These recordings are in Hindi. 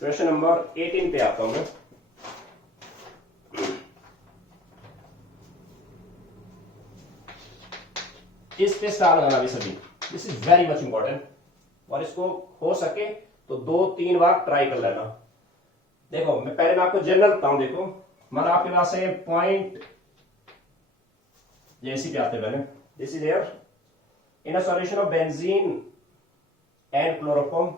क्वेश्चन नंबर 18 पे आता हूं मैं। इस पे स्टार लगाना भी सभी, this is very much important, और इसको हो सके तो 2-3 बार ट्राई कर लेना। देखो मैं पहले आपको जनरल बताऊं। देखो माना आपके पास है पॉइंट जैसी पे आते पहले, this is air in a solution of benzene and chloroform,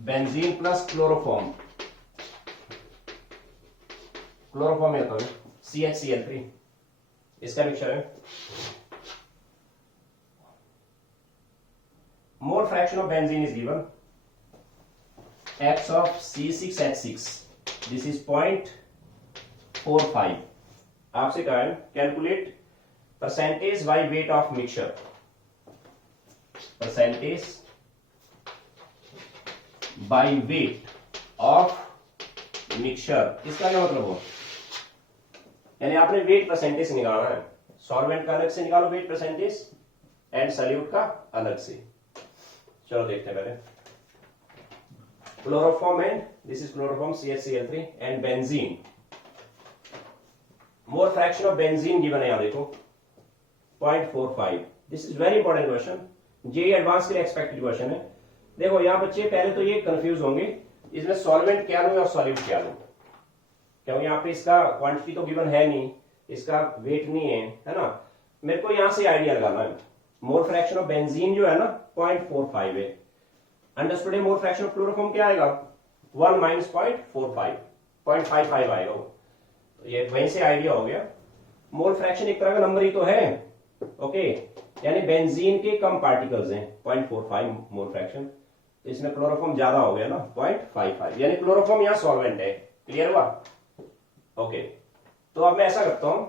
benzene plus chloroform, chloroform में होता है CHCl3, इसका मिक्सचर है। Mole fraction of benzene is given X of C6H6, this is 0.45। आपसे कहा है calculate percentage by weight of mixture, percentage by weight of mixture. इसका क्या मतलब हो, यानी आपने वेट परसेंटेज निकालना है। सॉल्वेंट का अलग से निकालो वेट परसेंटेज एंड सॉल्यूट का अलग से। चलो देखते हैं पहले chloroform and this is chloroform CHCl3 and benzene. Mole fraction of benzene given है यहां देखो 0.45। This is very important question, JEE advance के लिए एक्सपेक्टेड क्वेश्चन है। देखो यहां बच्चे पहले तो ये कंफ्यूज होंगे इसमें सॉल्वेंट क्या लूं और सॉल्यूट क्या लूं, क्योंकि यहाँ पे इसका क्वांटिटी तो गिवन है नहीं, इसका वेट नहीं है ना। मेरे को यहां से आइडिया लगाना है। मोल फ्रैक्शन ऑफ बेंजीन जो है ना 0.45 है। अंडरस्टूड है। मोल फ्रैक्शन ऑफ क्लोरोफॉर्म क्या आएगा 1 माइनस 0.45, 0.55 आएगा वो। तो ये वहीं से आइडिया हो गया। मोल फ्रैक्शन एक तरह का नंबर ही तो है, ओके, यानी बेंजीन के कम पार्टिकल्स हैं 0.45 मोल फ्रैक्शन, तो इसमें क्लोरोफॉर्म ज्यादा हो गया ना 0.55, यानी क्लोरोफॉर्म यहाँ सॉल्वेंट है। क्लियर हुआ? ओके, तो अब मैं ऐसा करता हूं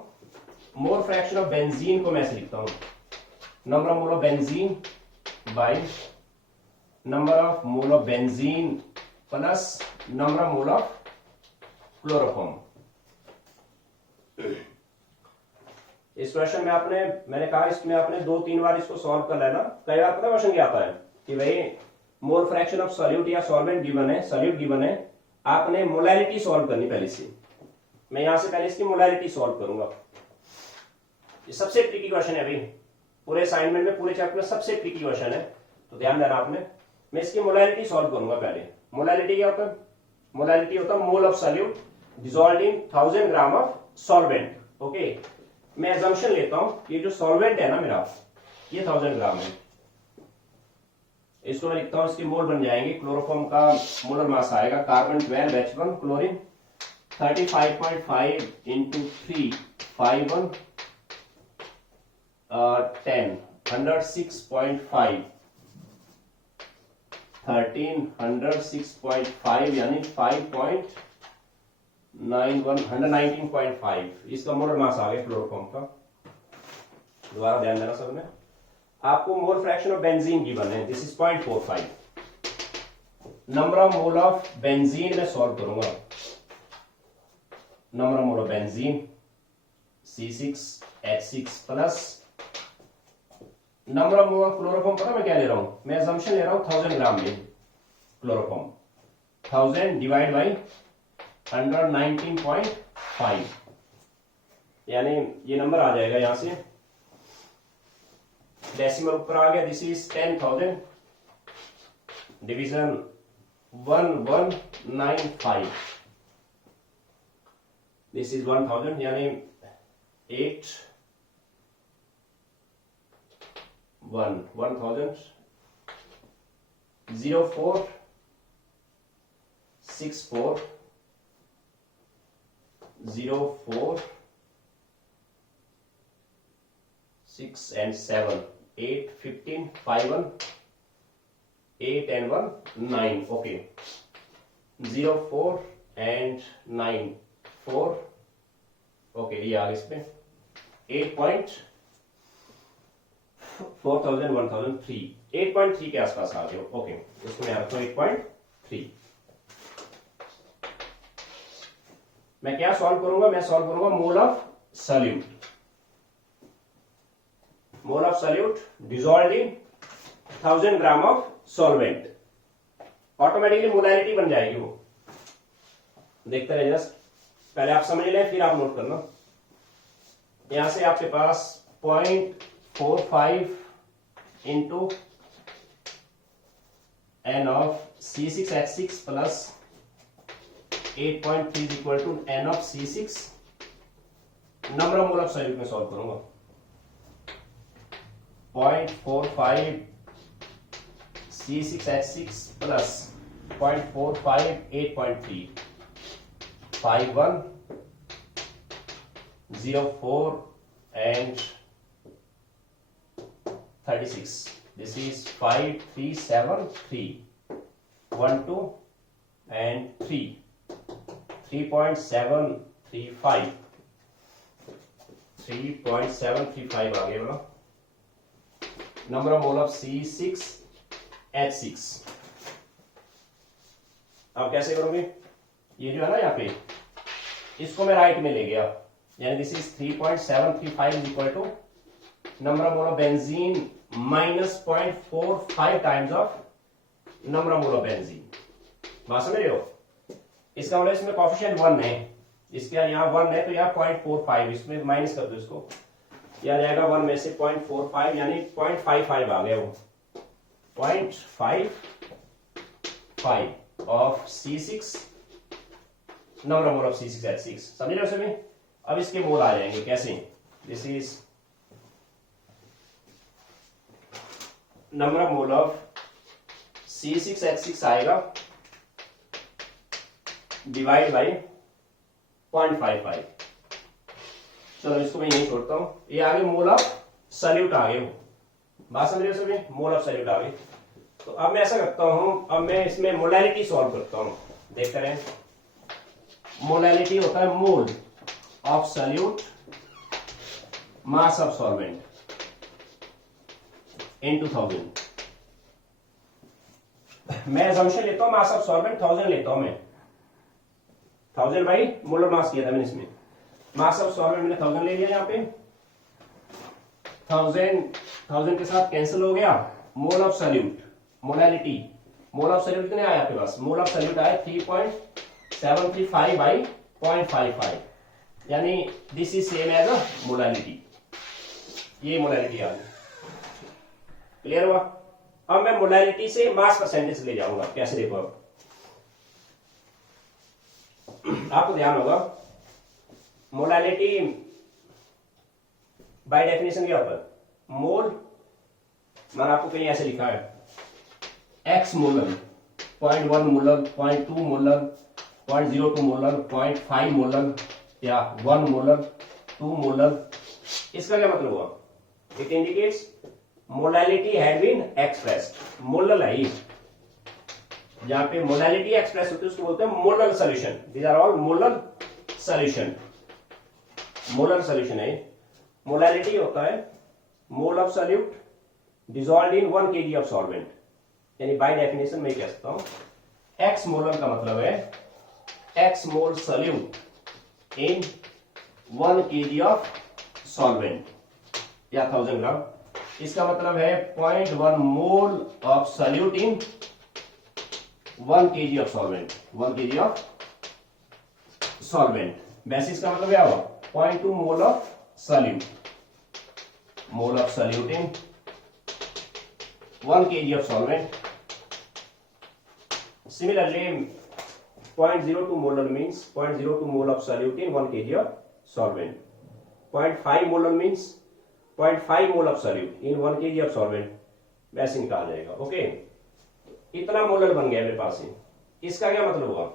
मोल फ्रैक्शन ऑफ बेंजीन को मैं ऐसे लिखता हूं number of mole of benzene by number of mole of benzene plus number of mole of chloroform. इस क्वेश्चन में मैंने कहा इसमें आपने 2-3 बार इसको सॉल्व कर लेना। कई बार पता क्वेश्चन क्या आता है कि भाई मोल फ्रैक्शन ऑफ सॉल्यूट या सॉल्वेंट गिवन है, सॉल्यूट गिवन है, आपने मोलैलिटी सॉल्व करनी पहले से। मैं यहां से पहले इसकी मोलैलिटी सॉल्व करूंगा। ये सबसे ट्रिकी क्वेश्चन है भाई, पूरे असाइनमेंट में पूरे चैप्टर में सबसे ट्रिकी क्वेश्चन है, तो ध्यान देना आपने। मैं इसकी मोलैलिटी सॉल्व करूंगा पहले। मोलैलिटी क्या होता है? मोलैलिटी होता है mole of solute dissolved in 1000 gram of solvent. Okay, मैं अजम्पशन लेता हूं ये जो सॉल्वेंट है ना मेरा ये 1000 ग्राम है, इसको मैं लिखता हूं, इसके मोल बन जाएंगे। क्लोरोफॉर्म का मोलर मास आएगा कार्बन 12 H1, क्लोरीन 35.5 इंटू 3 51 10 106.5 1306.5 यानी 119.5 इसका मोलर मास आ गया क्लोरोफॉर्म का। दोबारा ध्यान देना सब में। आपको mole fraction of benzene given है, this is 0.45। Number of mole of benzene में सॉल्व करूंगा। Number of mole of benzene C6H6 plus number of mole of chloroform. पता मैं क्या ले रहा हूं, मैं असम्पशन ले रहा हूं 1000 ग्राम में क्लोरोफॉर्म, 1000 डिवाइड बाई 119.5, यानी ये नंबर आ जाएगा यहां से, डेसिमल ऊपर आ गया। This is 10,000 division 1195, this is 1000 यानी 8 1000 04 64 04 6 and 7 8 15 51 8 and 1 9, okay, 04 and 9 4, okay, ये आ इस पे 8.3 के आसपास आ गया। ओके, इसको मैं रखता हूं 8.3। मैं क्या सॉल्व करूंगा, मैं सॉल्व करूंगा मोल of solute, mole of solute dissolved in 1000 gram of solvent. Automatically molarity बन जाएगी वो। देखते रहे जस्ट, पहले आप समझ लें फिर आप नोट करना। यहां से आपके पास 0.45 into n of C6H6 plus 8.3 is equal to n of C6 number of mole of solute में सॉल्व करूंगा। 0.45 C6H6 plus 0.45 8.3 51 04 and 36. This is 5 3 7 3 1 2 and 3 3.735 3.735 आ गया बोला। Number of mole of C6H6। अब कैसे करोगे, ये जो है ना यहाँ पे इसको मैं राइट में ले गया, यानी this is 3.735 is equal to number of mole of benzene minus 0.45 times of number of mole of benzene. बात समझ रहे हो? इसका मतलब इसमें कोएफिशिएंट 1 है, इसके यहाँ 1 है तो यहाँ 0.45 इसमें माइनस कर दो इसको, यह आ जाएगा 1 में से 0.45 यानी 0.55 आ गया वो 0.55 of C6 number of mole of C6H6। समझ रहे हो सभी? अब इसके मोल आ जाएंगे कैसे, this is number of mole of C6H6 आएगा डिवाइड बाई 0.55। चलो इसको मैं यही छोड़ता हूं। ये आगे मोल ऑफ सॉल्यूट आ गए, बात समझ रहे हो सभी? मोल ऑफ सॉल्यूट आ गए। तो अब मैं ऐसा करता हूं, अब मैं इसमें मोलैलिटी सॉल्व करता हूं। देखते रहें, मोलैलिटी होता है mole of solute mass of solvent in 2000। मैं assumption लेता हूं मास ऑफ सॉल्वेंट 1000 लेता हूं मैं, 1000 बाई मोलर मास किया था मैंने इसमें। मास ऑफ सॉल्वेंट मैंने 1000 ले लिया, यहाँ पे 1000 के साथ कैंसिल हो गया। मोल of solute molality, mole of solute कितने आया आपके पास? मोल ऑफ सॉल्यूट आया 3.735 बाई 0.55, यानी this is same as a molality. ये मोलैलिटी आ गई, क्लियर हुआ? अब मैं मोलैलिटी से मास परसेंटेज ले जाऊंगा। कैसे देखो, अब आपको ध्यान होगा मोलैलिटी बाय डेफिनेशन क्या होता है? मोल मैंने आपको कहीं ऐसे लिखा है x molar, 0.1 molar, 0.2 molar, 0.02 molar, 0.5 molar या 1 मोलर, 2 मोलर। इसका क्या मतलब हुआ? It indicates molality had been expressed. Molar है ये, जहां पे मोलैलिटी एक्सप्रेस होती है उसको बोलते हैं molar solution. These are all molar solution. Molar solution है। मोलैलिटी होता है mole of solute dissolved in 1 kg of solvent, यानी बाय डेफिनेशन मैं कह सकता हूं एक्स मोलर का मतलब है X mole solute in 1 kg of solvent या 1000 ग्राम। इसका मतलब है 0.1 mole of solute in 1 kg of solvent, 1 kg of solvent. Basis का मतलब क्या हुआ? 0.2 मोल of solute, mole of solute in 1 kg of solvent. Similarly, 0.02 molar means 0.02 mole of solute in 1 kg of solvent. 0.5 molar means 0.5 mole of solute in 1 kg of solvent. वैसे निकाल जाएगा। ओके, इतना मोलर बन गया मेरे पास ही। इसका क्या मतलब हुआ?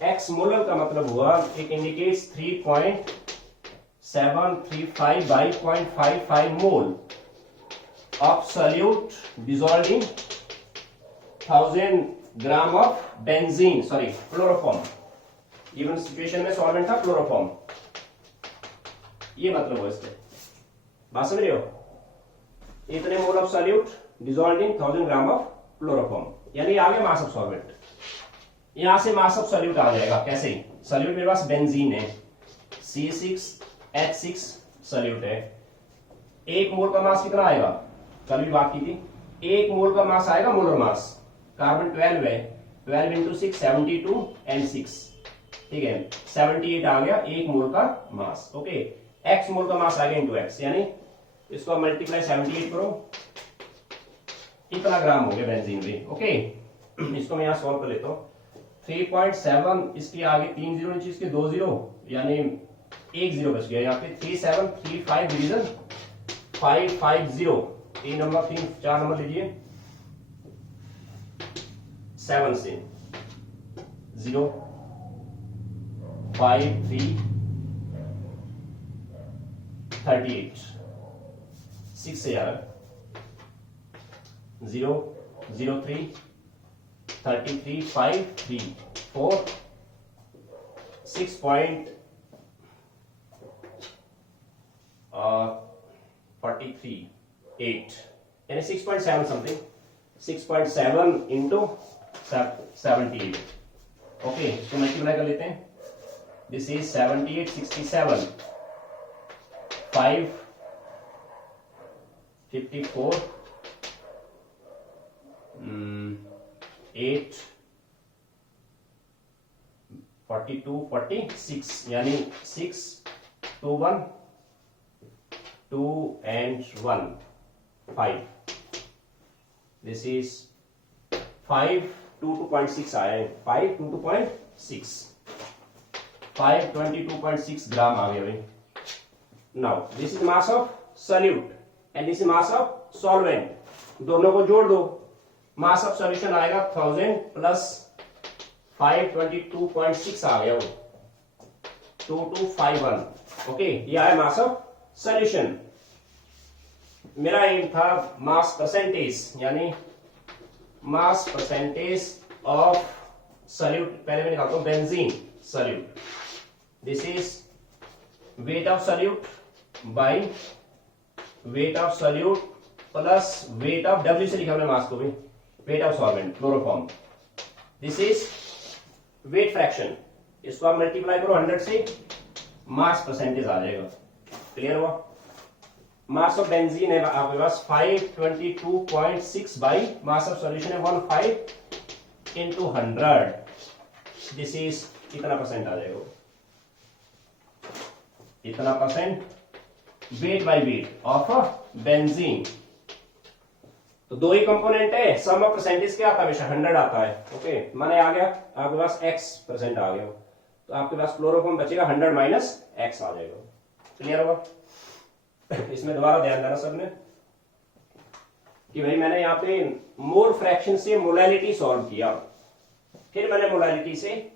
एक्स मोलर का मतलब हुआ it indicates 3.735 by 0.55 mole of solute dissolved in 1000 gram of benzene, sorry, chloroform. Even situation में सॉल्वेंट था क्लोरोफॉर्म। ये मतलब हुआ इसके, बात समझ रहे हो? इतने मोल of solute dissolved in 1000 gram of chloroform, यानी आगे मास ऑफ सॉल्वेंट। यहां से मास ऑफ सॉल्यूट आ जाएगा। कैसे? सॉल्यूट मेरे पास बेंजीन है, C6H6 सॉल्यूट है। 1 मोल का मास कितना आएगा? कल भी बात की थी, एक मोल का मास आएगा, मोलर मास। कार्बन 12 है, 12 इंटू 6 72 एंड 6, ठीक है 78 आ गया एक मोल का मास। ओके, एक्स मोल का मास आ गया इंटू एक्स, यानी इसको मल्टीप्लाई 78 करो, इतना ग्राम हो गया बेंजीन भी। ओके, इसको मैं यहां सॉल्व कर लेता हूं। 3.7 इसके आगे 3 जीरो नीचे इसके 2 जीरो, यानी एक जीरो बच गया यहाँ पे। 3735 डिवीजन 550, 3 नंबर 4 नंबर लीजिए, 7 से 0 5 3 38, 6 से यार 0 0 3 33 5 3 4 6.43 8, यानी 6.7 समथिंग, 6.7 इंटू 78। ओके, इसको मल्टीप्लाई कर लेते हैं। दिस इज 78 67 5 54 8 42 46, यानी 6 2 1 2 and 1 5, this is 5 2 2.6 आया है, 5 2 2.6 522.6 ग्राम आ गया भाई। Now this is mass of solute and this is mass of solvent, दोनों को जोड़ दो, मास ऑफ सॉल्यूशन आएगा 1000 प्लस 522.6 आ गया वो 2251। ओके, ये आया मास ऑफ सॉल्यूशन। मेरा एम था मास परसेंटेज, यानी मास परसेंटेज ऑफ सॉल्यूट, पहले मैं निकालता हूं benzene solute. This is weight of solute by weight of solute plus weight of, W से लिखा हमने मास को भी, weight of solvent chloroform. This is weight fraction, इसको आप मल्टीप्लाई करो 100 से, मास परसेंटेज आ जाएगा। क्लियर हुआ? मास ऑफ बेंजीन है आपके पास 522.6 बाई मास ऑफ सॉल्यूशन है 15 इंटू 100, दिस इज कितना परसेंट आ जाएगा? इतना percent weight by weight of benzene. तो दो ही कंपोनेंट है, सम ऑफ परसेंटेज क्या आता है? हमेशा 100 आता है। ओके, माने आ गया आपके पास x परसेंट आ गया, तो आपके पास क्लोरोफॉर्म बचेगा 100 माइनस x आ जाएगा। क्लियर हुआ? इसमें दोबारा ध्यान देना सबने कि भाई मैंने यहाँ पे मोल फ्रैक्शन से मोलैलिटी सॉल्व किया, फिर मैंने मोलैलिटी से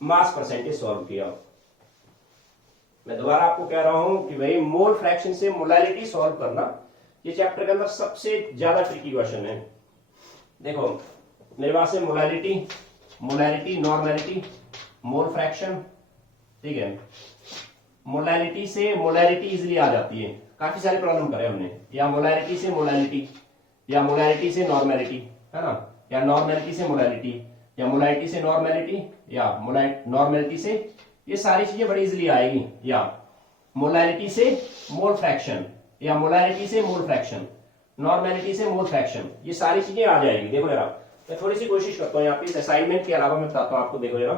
मास परसेंटेज सॉल्व किया। मैं दोबारा आपको कह रहा हूं कि भाई मोल फ्रैक्शन से मोलैलिटी सॉल्व करना ये चैप्टर के अंदर सबसे ज्यादा ट्रिकी क्वेश्चन है। देखो मेरे पास है molality, molarity, normality, mole fraction, ठीक है। मोलैलिटी से मोलैरिटी इजिली आ जाती है, काफी सारे प्रॉब्लम करे हमने, या मोलैरिटी से मोलैलिटी, या मोलैरिटी से नॉर्मैलिटी, है ना, या नॉर्मैलिटी से मोलैलिटी, या मोलैलिटी से नॉर्मैलिटी, या नॉर्मैलिटी से, ये सारी चीजें बड़ी इजिली आएगी। या मोलैलिटी से मोल फ्रैक्शन, या मोलैलिटी से मोल फ्रैक्शन, नॉर्मैलिटी से मोल फ्रैक्शन, ये सारी चीजें आ जाएगी। देखो जरा मैं थोड़ी सी कोशिश करता हूँ यहाँ पे, इस असाइनमेंट के अलावा मैं बताता हूँ आपको। देखो जरा,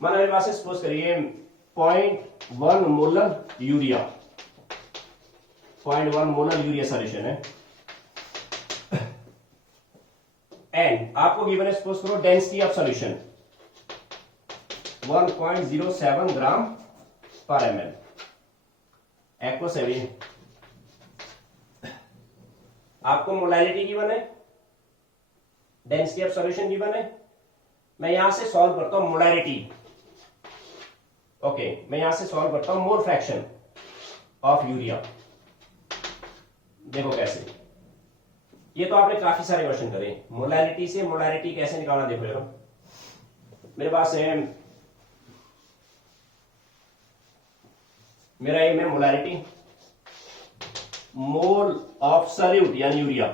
माना मेरे पास सपोज करिए 0.1 molar urea, 0.1 molar urea solution है, एंड आपको गिवन है सपोज करो density of solution 1.07 gram per ml, aqueous है ये। आपको मोलैलिटी गिवन है, डेंसिटी ऑफ सॉल्यूशन गिवन है। मैं यहां से सॉल्व करता हूं मोलैरिटी। ओके, मैं यहां से सॉल्व करता हूं मोल फ्रैक्शन ऑफ यूरिया। देखो कैसे, ये तो आपने काफी सारे क्वेश्चन करे, मोलैलिटी से मोलैरिटी कैसे निकालना। देखो जरा, मेरे पास है, मेरा एम है मोलैरिटी, मोल ऑफ सॉल्यूट यानी urea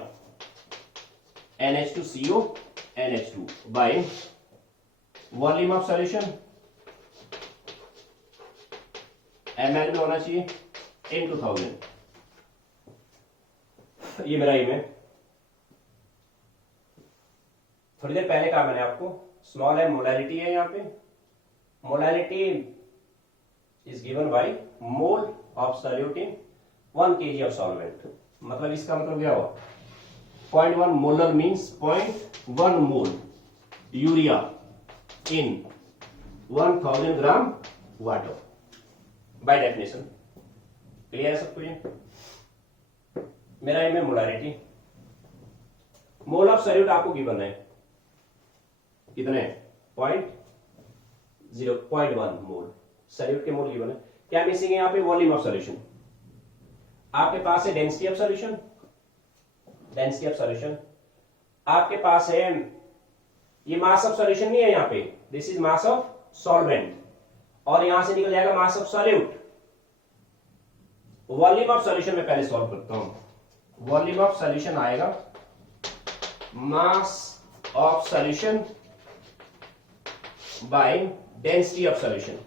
NH2CO NH2 bye volume of solution ml में होना चाहिए इन 2000। ये मेरा एम है। थोड़ी देर पहले कहा मैंने आपको, स्मॉल एम मोलैरिटी है, यहाँ पे molarity is given by mole of solute in 1 kg of solvent. मतलब इसका मतलब क्या हुआ, 0.1 molar means 0.1 mole urea in 1000 gram water by definition. Clear है सब कुछ? मेरा एम है मोलैरिटी। मोल ऑफ सॉल्यूट आपको गिवन है कितने, 0.1 मोल सॉल्यूट के मोल गिवन है। क्या मिसिंग है यहाँ पे, वॉल्यूम ऑफ सॉल्यूशन। आपके पास है density of solution, density of solution आपके पास है, ये मास ऑफ सॉल्यूशन नहीं है यहाँ पे, this is mass of solvent, और यहां से निकल जाएगा मास of solute. Volume of solution में पहले सॉल्व करता हूं। वॉल्यूम ऑफ सॉल्यूशन आएगा मास of solution by density of solution.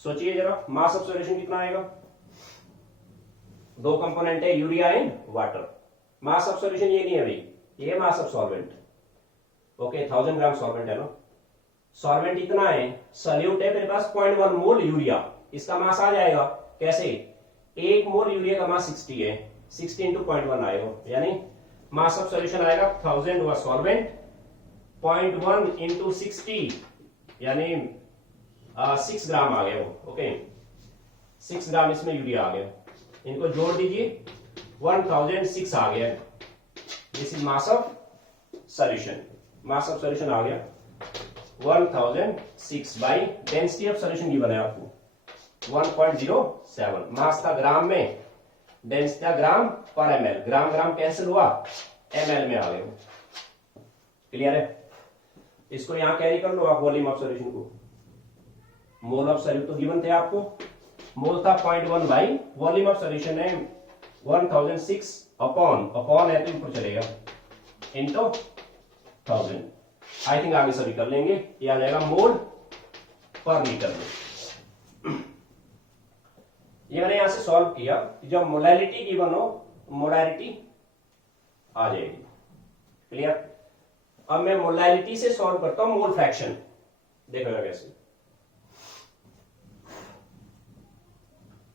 सोचिए जरा, मास ऑफ सॉल्यूशन कितना आएगा, दो कंपोनेंट है urea and water. Mass of solution ये नहीं है भाई, ये मास of solvent. Okay 1000 gram solvent है ना, सॉल्वेंट इतना है, सॉल्यूट है मेरे पास 0.1 मोल यूरिया, इसका मास आ जाएगा कैसे, 1 मोल यूरिया का मास 60 है, 60 इंटू 0.1 आएगा, यानी मास ऑफ सॉल्यूशन आएगा 1000 हुआ सॉल्वेंट, 0.1 इंटू 60 यानी 6 ग्राम आ गया वो। ओके 6 ग्राम इसमें यूरिया आ गया, इनको जोड़ दीजिए 1006 आ गया। This is mass of solution, mass of solution आ गया 1006 by density of solution given है आपको 1.07। मास था ग्राम में, डेंसिटी था ग्राम पर एमएल, ग्राम ग्राम कैंसिल हुआ, एमएल में आ गए। क्लियर है? इसको यहां कैरी कर लो आप वॉल्यूम ऑफ सॉल्यूशन को। मोल ऑफ सॉल्यूट तो गिवन थे आपको, मोल था 0.1 बाई वॉल्यूम ऑफ सॉल्यूशन है 1006 अपॉन है तो ऊपर चलेगा इनटू 1000। आई थिंक आगे सभी कर लेंगे, ये आ जाएगा मोल पर लीटर में। ये मैंने यहां से सॉल्व किया, जब मोलैलिटी गिवन हो मोलैरिटी आ जाएगी। क्लियर? अब मैं मोलैलिटी से सॉल्व करता हूं मोल फ्रैक्शन, देखोगा कैसे।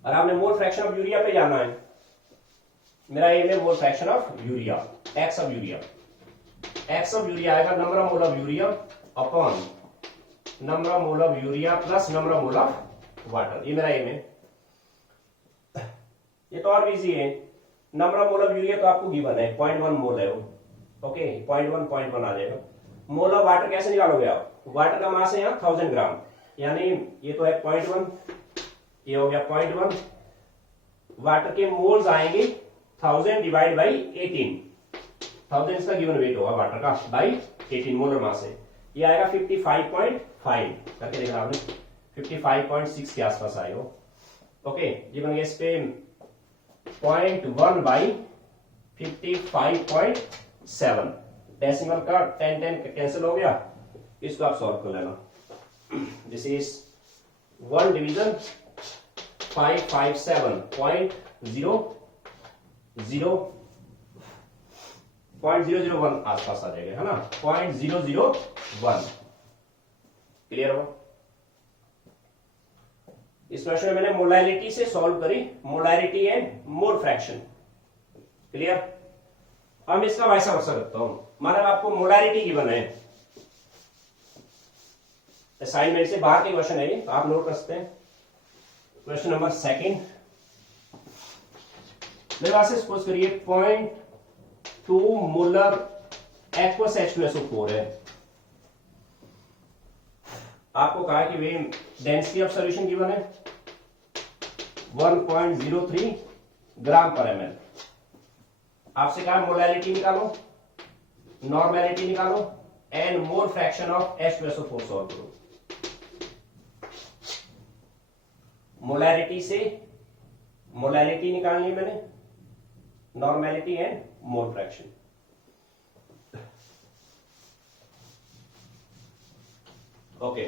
और आपने मोल फ्रैक्शन ऑफ यूरिया पे जाना है, मेरा एम है mole fraction of urea, X of urea. X of urea आएगा number of mole of urea upon number of mole of urea plus number of mole of water. ये मेरा एम है। ये तो और भी इजी है, number of mole of urea तो आपको गिवन है 0.1 मोल है वो। ओके 0.1 आ जाएगा। मोल ऑफ वाटर कैसे निकालोगे आप, वाटर का मास है यहाँ 1000 ग्राम, यानी ये तो है 0.1, ये हो गया 0.1, वाटर के मोल्स आएंगे 1000 डिवाइड बाई 18, 1000 इसका गिवन वेट होगा वाटर का बाई 18 मोलर मास है, ये आएगा 55.5 करके देखा आपने, 55.6 के आसपास आएगा। ओके ये बन गया इस पे 0.1 बाई 55.7, डेसिमल का 10 कैंसिल हो गया, इसको आप सॉल्व कर लेना। दिस इज 1 डिवीजन 557.001 आसपास आ जाएगा, है ना, 0.001। क्लियर हो? इस क्वेश्चन में मैंने मोलैलिटी से सॉल्व करी, molality and mole fraction. Clear? अब मैं इसका वैसा वर्षा करता हूं, माना आपको मोलैलिटी गिवन है, असाइनमेंट से बाहर के क्वेश्चन है ये, आप नोट कर सकते हैं। क्वेश्चन नंबर 2 मेरे पास सपोज करिए 0.2 मोलर एक्वस H2SO4 है। आपको कहा कि भाई डेंसिटी ऑफ सॉल्यूशन गिवन है 1.03 ग्राम पर एमएल। आपसे कहा मोलैलिटी निकालो, नॉर्मेलिटी निकालो and mole fraction of H2SO4 solve करो। मोलैरिटी से मोलैलिटी निकालनी है मैंने, normality and mole fraction. Okay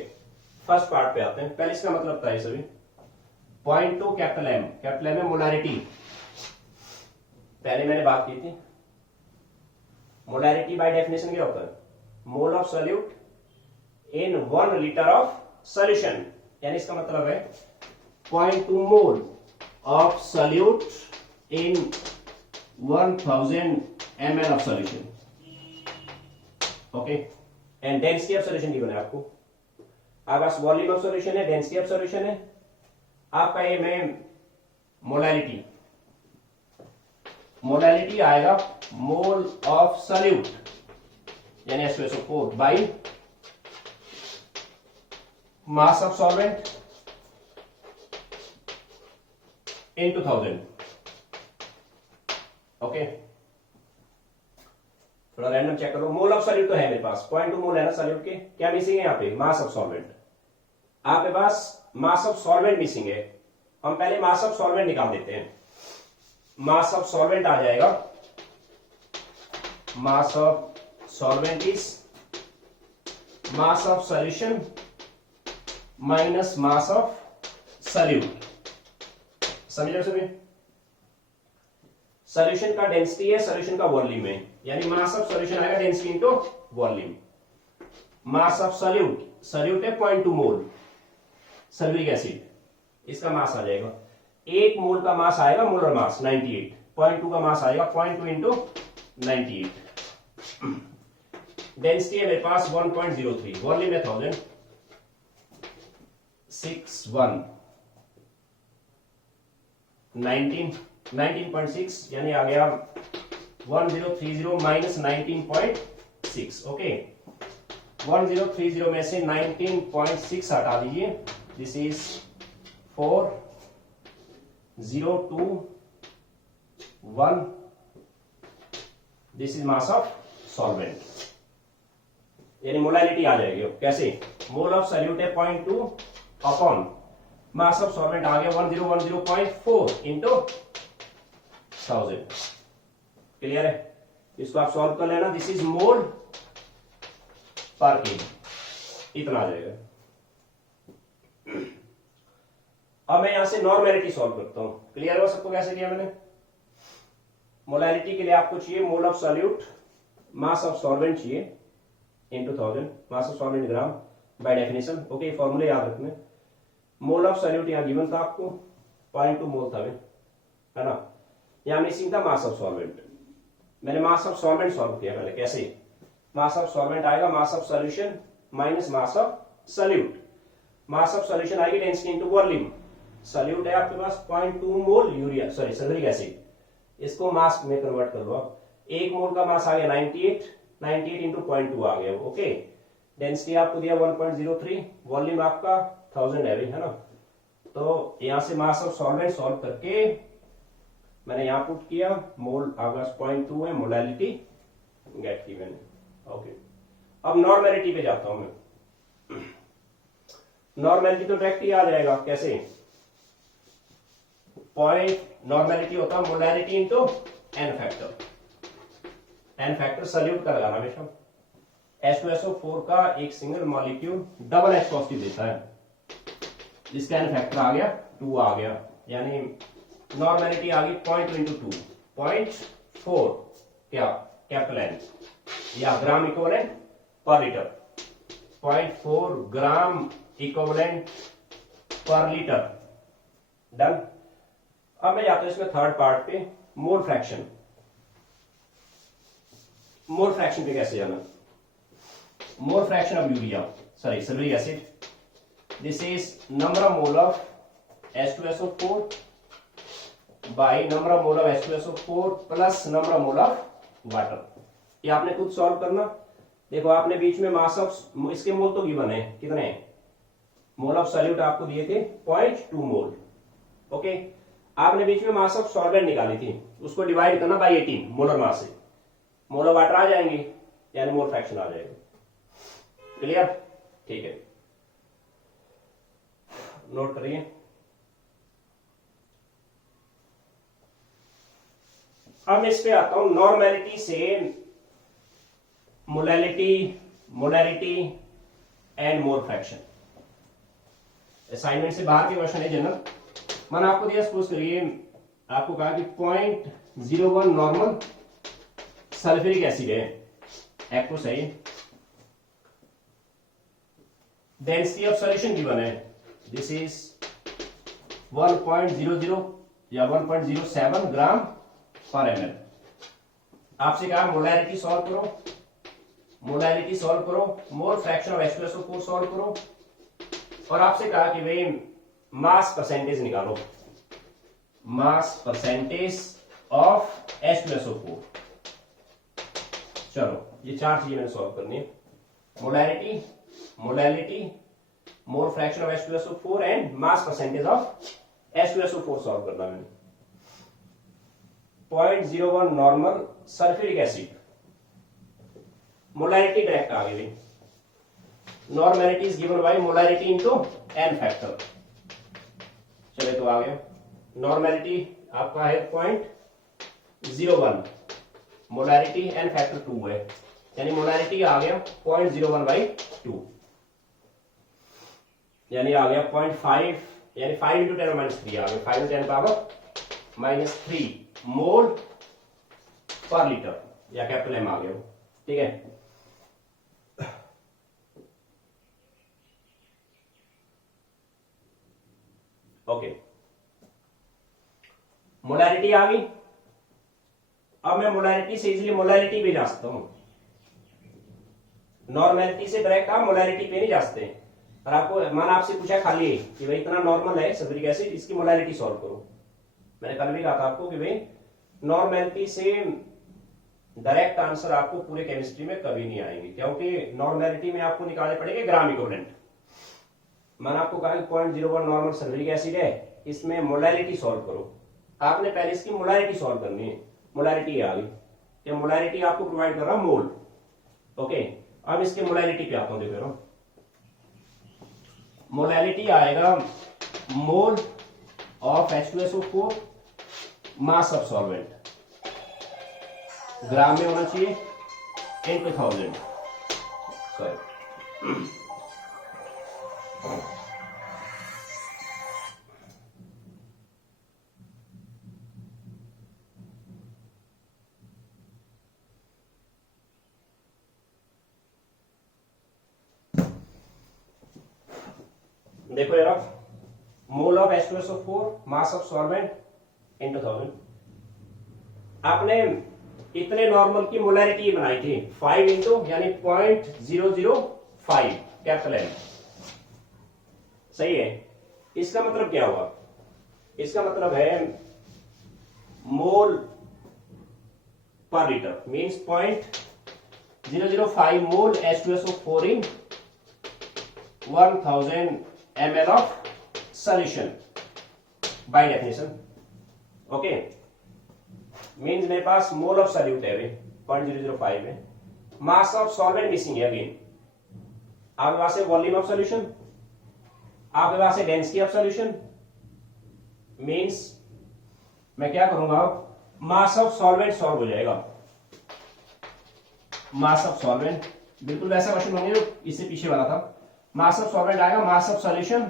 first part पे आते हैं, पहले इसका मतलब था ये सभी 0.2 कैपिटल एम है मोलैरिटी, पहले मैंने बात की थी। मोलैरिटी बाय डेफिनेशन क्या होता है? Mole of solute in 1 litre of solution, यानी इसका मतलब है 0.2 मोल of solute in 1000 ml of solution. Okay, and density of solution given है आपको। आपके पास वॉल्यूम ऑफ सॉल्यूशन है, डेंसिटी ऑफ सॉल्यूशन है, आपका ये में मोलैलिटी आएगा मोल ऑफ सॉल्यूट यानी H2SO4 by mass of solvent in 2000। Okay, थोड़ा रैंडम चेक करो। मोल ऑफ सॉल्यूट तो है मेरे पास, 0.2 मोल है ना सॉल्यूट के। क्या मिसिंग है यहाँ पे? मास ऑफ सॉल्वेंट। आपके पास मास ऑफ सॉल्वेंट मिसिंग है। हम पहले मास ऑफ सॉल्वेंट निकाल देते हैं। मास ऑफ सॉल्वेंट आ जाएगा, मास of solvent is mass of solution minus mass of solute. समझ लो सभी? सॉल्यूशन का डेंसिटी है, सॉल्यूशन का वॉल्यूम है, यानी मास ऑफ सॉल्यूशन आएगा density into volume. Mass of solute है 0.2 मोल सल्फ्यूरिक एसिड, इसका मास आ जाएगा 1 मोल का मास आएगा, मोलर मास 98, 0.2 का मास आएगा 0.2 इंटू 98। डेंसिटी है मेरे पास 1.03, वॉल्यूम है 1000, 61 19.6 यानी आ गया 1030 माइनस 19.6। ओके, 1030 में से 19.6 हटा दीजिए, this is 4021, this is mass of solvent, यानी मोलैलिटी आ जाएगी। कैसे? मोल ऑफ सॉल्यूट है 0.2 अपॉन मास ऑफ सॉल्वेंट आ गया 1010.4 इंटू 1000। क्लियर है? इसको आप सॉल्व कर लेना, दिस इज मोल पर केजी, इतना आ जाएगा। अब मैं यहां से नॉर्मेलिटी सॉल्व करता हूं। क्लियर हो सबको कैसे किया मैंने? मोलैलिटी के लिए आपको चाहिए mole of solute, mass of solvent चाहिए into 1000, mass of solvent gram by definition. Okay, फॉर्मूले याद रखने। मोल ऑफ सॉल्यूट यहां गिवन था आपको 0.2 मोल था, है ना? यहां मिसिंग था मास ऑफ सॉल्वेंट। मैंने मास ऑफ सॉल्वेंट सॉल्व किया पहले। कैसे? मास ऑफ सॉल्वेंट आएगा मास of solution minus mass of solute. Mass of solution आएगी डेंसिटी इनटू वॉल्यूम। सॉल्यूट है आपके पास 0.2 मोल यूरिया सल्फ्यूरिक एसिड, इसको मास में कन्वर्ट कर लो आप। 1 मोल का मास आ गया 98 इंटू 0.2 आ गया। ओके, डेंसिटी आपको दिया 1.03, वॉल्यूम आपका 1000 है ना? तो यहां से मास ऑफ सॉल्वेंट सॉल्व करके मैंने यहां पुट किया, मोल आपका 0.2 है, मोलैलिटी गेट की मैंने। ओके, अब नॉर्मेलिटी पे जाता हूं मैं। नॉर्मेलिटी तो डायरेक्ट ही आ जाएगा। कैसे? पॉइंट नॉर्मेलिटी होता है molarity into n factor. N factor solute का लगाना हमेशा। H2SO4 का एक single molecule double H positive देता है, जिसका एन फैक्टर आ गया 2 आ गया, यानी नॉर्मेलिटी आ गई 0.2 इंटू 2, 0.4 क्या कैपिटल एन या ग्राम इक्विवेलेंट पर लीटर, 0.4 ग्राम इक्विवेलेंट पर लीटर। डन। अब मैं जाता हूं इसमें थर्ड पार्ट पे, मोल फ्रैक्शन। मोल फ्रैक्शन पे कैसे जाना? मोल fraction of urea sulphuric acid, this is number of mole of H2SO4 by number of mole of H2SO4 plus number of mole of water. ये आपने खुद सॉल्व करना। देखो, आपने बीच में मास ऑफ, इसके मोल तो गिवन है, कितने हैं? मोल ऑफ सॉल्यूट आपको दिए थे 0.2 मोल। ओके, आपने बीच में मास ऑफ सॉल्वेंट निकाली थी, उसको डिवाइड करना बाई 18 मोलर मास से, मोलर वाटर आ जाएंगे, यानी मोल फ्रैक्शन आ जाएगा। क्लियर? ठीक है, नोट करिए। अब मैं इस पे आता हूं, नॉर्मेलिटी से molarity and mole fraction. Assignment से बाहर के क्वेश्चन है जनरल। मैंने आपको दिया, सपोज करिए आपको कहा कि 0.01 नॉर्मल सल्फ्यूरिक एसिड है, एक्वस है। डेंसिटी ऑफ सॉल्यूशन गिवन है, दिस इज 1.00 या 1.07 ग्राम पर एमएल। आपसे कहा मोलैरिटी सॉल्व करो, मोलैरिटी सॉल्व करो, मोल फ्रैक्शन ऑफ H2SO4 सॉल्व करो, और आपसे कहा कि भाई मास परसेंटेज निकालो, मास परसेंटेज ऑफ H2SO4। चलो ये चार चीजें मैंने सॉल्व करनी है, molarity, molality, mole fraction of H2SO4 and mass percentage of H2SO4 solve करना मैंने। 0.01 normal sulphuric acid, molarity direct आ गई, normality is given by molarity into n factor. चले तो आ गया, नॉर्मेलिटी आपका है 0.01, मोलैरिटी n फैक्टर 2 है, यानी मोलैरिटी आ गया 0.01/2, यानी आ गया 0.5, यानी 5 × 10⁻³ आ गया, 5 × 10 पावर -3 मोल पर लीटर, या कैपिटल M आ गया, ठीक है। ओके, मोलैरिटी आ गई। अब मैं मोलैरिटी से इजीली मोलैरिटी पे जा सकता हूं, नॉर्मेलिटी से डायरेक्ट आप मोलैरिटी पे नहीं जा सकते। और आपको माना आपसे पूछा खाली कि भाई इतना नॉर्मल है सल्फ्यूरिक एसिड, इसकी मोलैरिटी सॉल्व करो। मैंने कल भी कहा था आपको कि भाई नॉर्मेलिटी से डायरेक्ट आंसर आपको पूरे केमिस्ट्री में कभी नहीं आएंगे, क्योंकि नॉर्मेलिटी में आपको निकालने पड़ेंगे ग्राम इक्विवेलेंट। मैंने आपको कहा कि 0.01 नॉर्मल सल्फ्यूरिक एसिड है, इसमें मोलैरिटी सॉल्व करो। आपने पहले इसकी मोलैरिटी सॉल्व करनी है, मोलैरिटी आ गई, ये मोलैरिटी आपको प्रोवाइड कर रहा मोल। ओके, अब इसके मोलैरिटी पे आता हूं, देखो मोलैरिटी आएगा mole of H2SO4 mass of solvent, gram में होना चाहिए, into 1000, सॉरी। देखो यार, mole of H2SO4 mass of solvent into 1000। आपने इतने नॉर्मल की मोलैरिटी बनाई थी 5 इंटू यानी 0.005 कैपिटल M, सही है। इसका मतलब क्या हुआ, इसका मतलब है मोल पर litre means 0.005 mole H2SO4 in 1000 ml of solution bye definition. Okay, means मेरे पास मोल ऑफ सॉल्यूट है 0.005 है, मास ऑफ सॉल्वेंट मिसिंग है। अगेन आपके पास है वॉल्यूम ऑफ सॉल्यूशन, आपके पास है डेंसिटी ऑफ सॉल्यूशन, मींस मैं क्या करूंगा, मास ऑफ सॉल्वेंट सॉल्व हो जाएगा। मास ऑफ सॉल्वेंट बिल्कुल वैसा क्वेश्चन होंगे जो इससे पीछे वाला था। मास ऑफ सॉल्वेंट आएगा मास of solution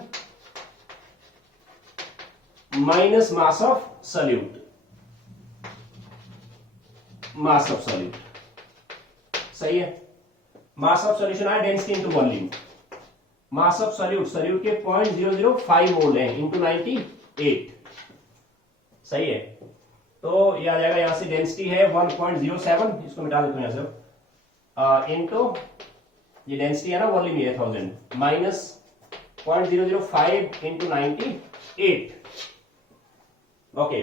minus mass of solute, mass of solute, सही है। मास ऑफ सॉल्यूशन आया density into volume, mass of solute, solute के 0.005 मोल है इंटू 98, सही है। तो ये आ जाएगा, यहां से डेंसिटी है 1.07, इसको मिटा देता हूं यहां से, इंटू ये डेंसिटी है ना वॉल्यूम ये 1000 माइनस 0.005 इंटू 98। ओके,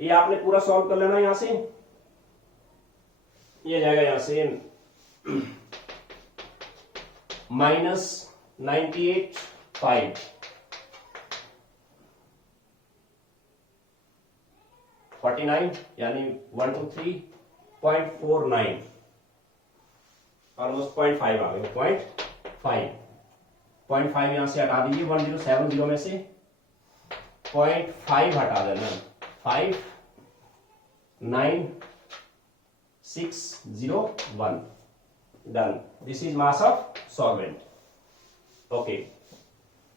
ये आपने पूरा सॉल्व कर लेना, यहां से ये जाएगा यहां से माइनस 98.5 49 यानी 123.49, ऑलमोस्ट 0.5 आ गया, 0.5 यहां से हटा दीजिए, 1070 में से 0.5 हटा देना, 59601 done. This is mass of solvent. Okay,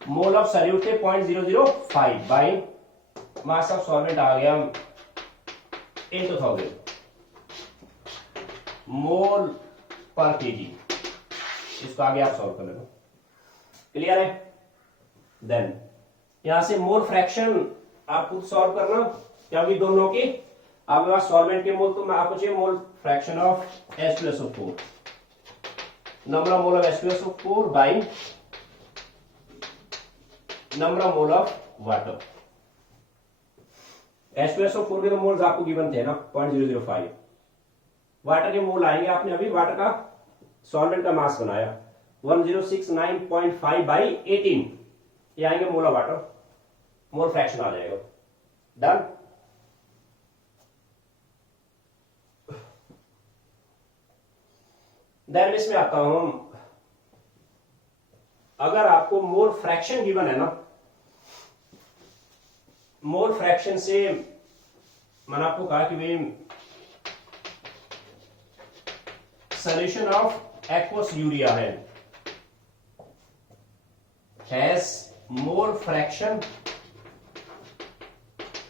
mole of solute थे 0.005 बाई मास ऑफ सॉल्वेंट आ गया into 1000। मोल पर केजी। इसको आगे आप सॉल्व कर लेना। क्लियर है? देन यहां से मोल फ्रैक्शन आप खुद सॉल्व करना, क्योंकि दोनों की आपके पास सॉल्वेंट के मोल, तो मैं आपको चाहिए मोल fraction of H2SO4, number of mole of H2SO4 by number of mole of water. H2SO4 के तो मोल्स आपको गिवन थे ना 0.005, वाटर के मोल आएंगे, आपने अभी वाटर का सॉल्वेंट का मास बनाया 1069.5 बाई 18, ये आएंगे mole of water, mole fraction आ जाएगा। डन। देन इसमें आता हूं, अगर आपको मोल फ्रैक्शन गिवन है ना, मोल फ्रैक्शन से मैंने आपको कहा कि भाई solution of aqueous urea has mole fraction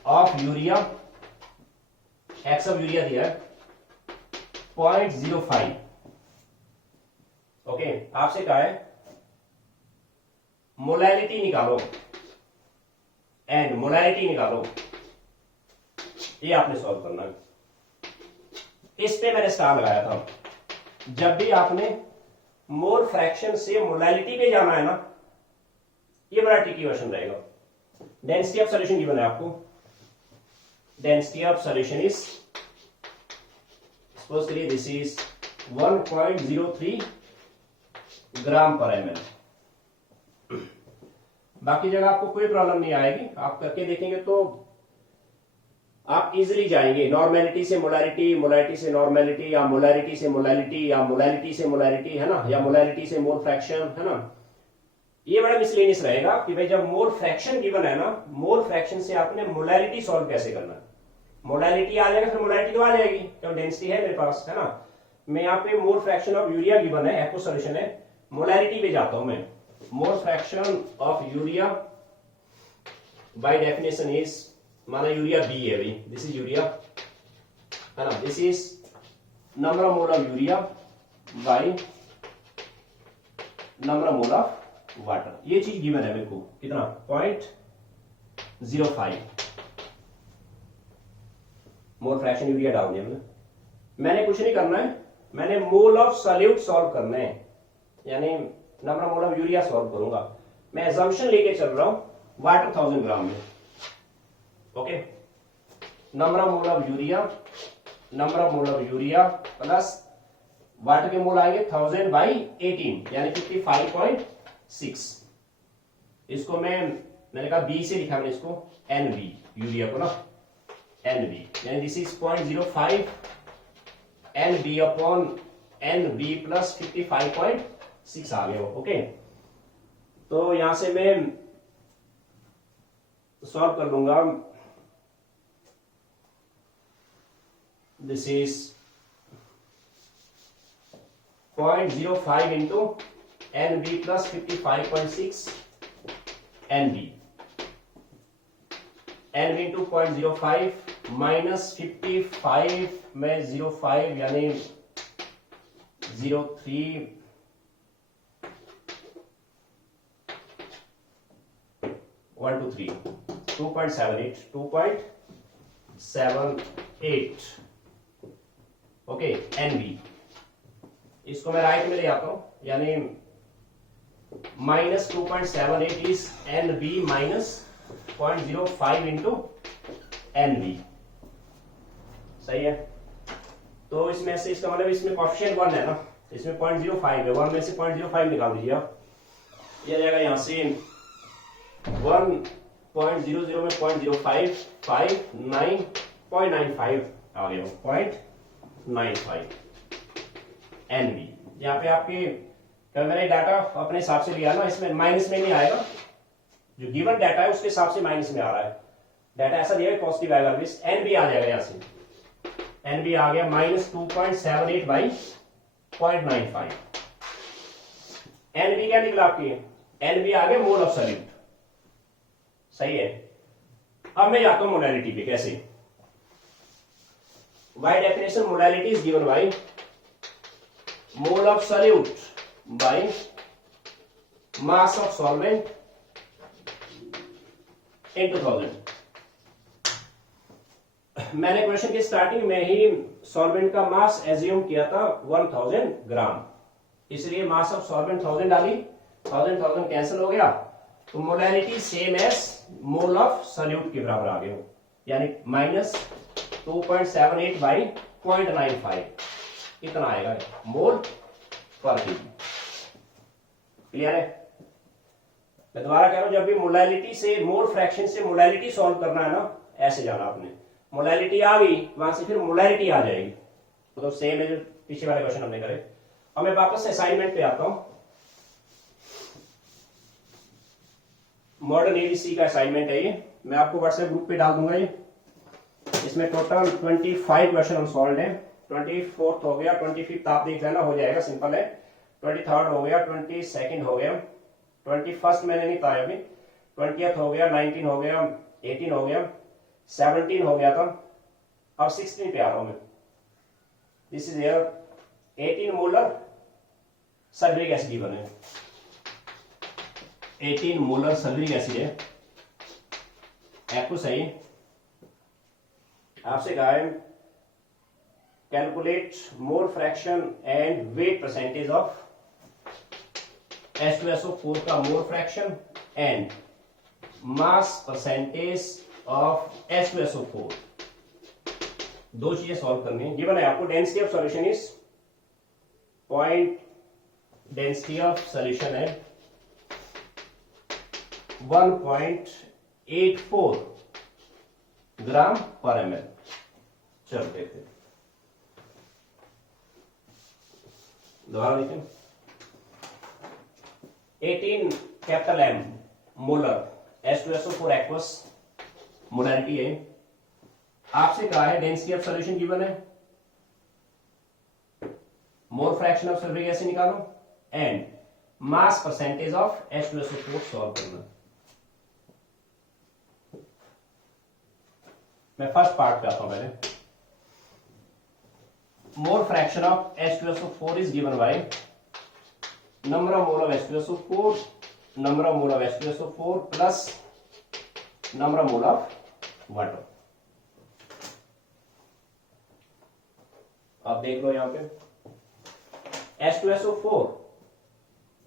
of urea, X of urea दिया है 0.05। ओके, आपसे कहा है मोलैलिटी निकालो एंड मोलैलिटी निकालो, ये आपने सॉल्व करना है। इस पे मैंने स्टार लगाया था, जब भी आपने मोल फ्रैक्शन से मोलैलिटी पे जाना है ना, ये बड़ा ट्रिकी क्वेश्चन रहेगा। डेंसिटी ऑफ सॉल्यूशन गिवन है आपको, density of solution is, suppose करिए this is 1.03 gram per ml। बाकी जगह आपको कोई प्रॉब्लम नहीं आएगी, आप करके देखेंगे तो आप इजीली जाएंगे। नॉर्मेलिटी से मोलैलिटी, मोलैलिटी से नॉर्मेलिटी, या मोलैलिटी से मोलैलिटी, या मोलैलिटी से मोलैलिटी, है ना, या मोलैलिटी से मोल फ्रैक्शन, है ना। ये बड़ा मिसलेनियस रहेगा कि भाई जब मोल फ्रैक्शन गिवन है ना, मोल फ्रैक्शन से आपने मोलैलिटी सॉल्व कैसे करना है। मोलैलिटी आ जाएगा, फिर मोलैलिटी तो आ जाएगी, क्यों डेंसिटी है मेरे पास, है ना। मैं यहाँ पे मोल फ्रैक्शन ऑफ यूरिया गिवन है, एक्वस सॉल्यूशन है, मोलैलिटी पे जाता हूं मैं। मोल fraction of urea by definition is, माना यूरिया बी है भाई, दिस इज यूरिया, है ना, this is number of mole of urea by number of mole of water. ये चीज गिवन है मेरे को, कितना 0.05 मोल फ्रैक्शन यूरिया डाल दिया मैंने कुछ नहीं करना है, मैंने मोल ऑफ सॉल्यूट सॉल्व करना है, यानी number of mole of urea solve करूंगा। मैं एजम्पशन लेके चल रहा हूं वाटर 1000 ग्राम में। Okay, number of mole of urea, number of mole of urea plus water के मोल आएंगे 1000 बाई 18 यानी 55.6। इसको मैंने कहा बी से लिखा मैंने इसको एनबी, यूरिया को ना एनबी, यानी this is 0.05 n b upon n b plus 55.6 आ गया। ओके, तो यहां से मैं सॉल्व कर लूंगा। This is 0.05 into n b plus 55.6 n b, n b into 0.05 minus 55 में 05 यानी 03 123 2.78 ओके एनबी। इसको मैं राइट में ले आता हूं, यानी minus 2.78 is n b minus 0.05 into n b. सही है, तो इसमें से इसका मतलब इसमें कोएफिशिएंट 1 है ना, इसमें 0.05 है, 1 में से 0.05 निकाल दीजिए आप, ये आ जाएगा यहां से 1.00 में 0.05 0.95 आ गया 0.95 एनबी। यहाँ पे आपके मैंने डाटा अपने हिसाब से लिया ना, इसमें माइनस में नहीं आएगा, जो गिवन डाटा है उसके हिसाब से माइनस में आ रहा है। डाटा ऐसा दिया है पॉजिटिव आएगा, एनबी आ जाएगा, यहाँ से एनबी आ गया माइनस 2.78 बाई 0.95। एनबी क्या निकला आपकी, एनबी आ गया मोल ऑफ सॉल्यूट। सही है, अब मैं जाता हूं मोलैलिटी पे। कैसे, by definition molality is given by mole of solute by mass of solvent in 2000। मैंने क्वेश्चन की स्टार्टिंग में ही सॉल्वेंट का मास एज्यूम किया था 1000 ग्राम, इसलिए मास ऑफ सॉल्वेंट 1000 डाली, 1000 कैंसिल हो गया, तो molality same as mole of solute के बराबर आ गया, यानी माइनस 2.78 बाई 0.95 इतना आएगा मोल पर केजी। क्लियर है? मैं दोबारा कह रहा हूं, जब भी मोलैलिटी से मोल फ्रैक्शन से मोलैलिटी सॉल्व करना है ना, ऐसे जाना आपने, मोलैलिटी आ गई वहां से फिर मोलैरिटी आ जाएगी, तो सेम है जो पीछे वाले क्वेश्चन हमने करे। अब मैं वापस असाइनमेंट पे आता हूं। मॉडर्न एबीसी का असाइनमेंट है ये, मैं आपको व्हाट्सएप ग्रुप पे डाल दूंगा ये। इसमें टोटल 25 क्वेश्चन अनसॉल्व्ड है। 24th हो गया, 25th आप देख लेना, हो जाएगा, सिंपल है। 23rd हो गया, 22nd हो गया, 21st मैंने नहीं बताया अभी, 20th हो गया, 19 हो गया, 18 हो गया, 17 हो गया था, अब 16 पे आ रहा हूं मैं। This is air 18 molar sulphuric acid given है, 18 मोलर सल्फ्यूरिक एसिड है, आपको सही आपसे कहा है calculate mole fraction and wait percentage of H2SO4 का mole fraction and mass percentage of H2SO4, दो चीजें सॉल्व करनी है। गिवन है आपको density of solution is density of solution है 1.84 ग्राम पर ml। चलो देखते हैं, दोबारा देखें। 18 capital M molar H2SO4 aqueous molarity है। आपसे कहा है डेंसिटी ऑफ सॉल्यूशन गिवन है, mole fraction of sulphuric acid निकालो and mass percentage of H2SO4 solve करना। मैं फर्स्ट पार्ट पे आता हूं पहले। Mole fraction of H2SO4 is given by number of mole of H2SO4, number of mole of H2SO4 plus number of mole of water। आप देख लो यहां पे H2SO4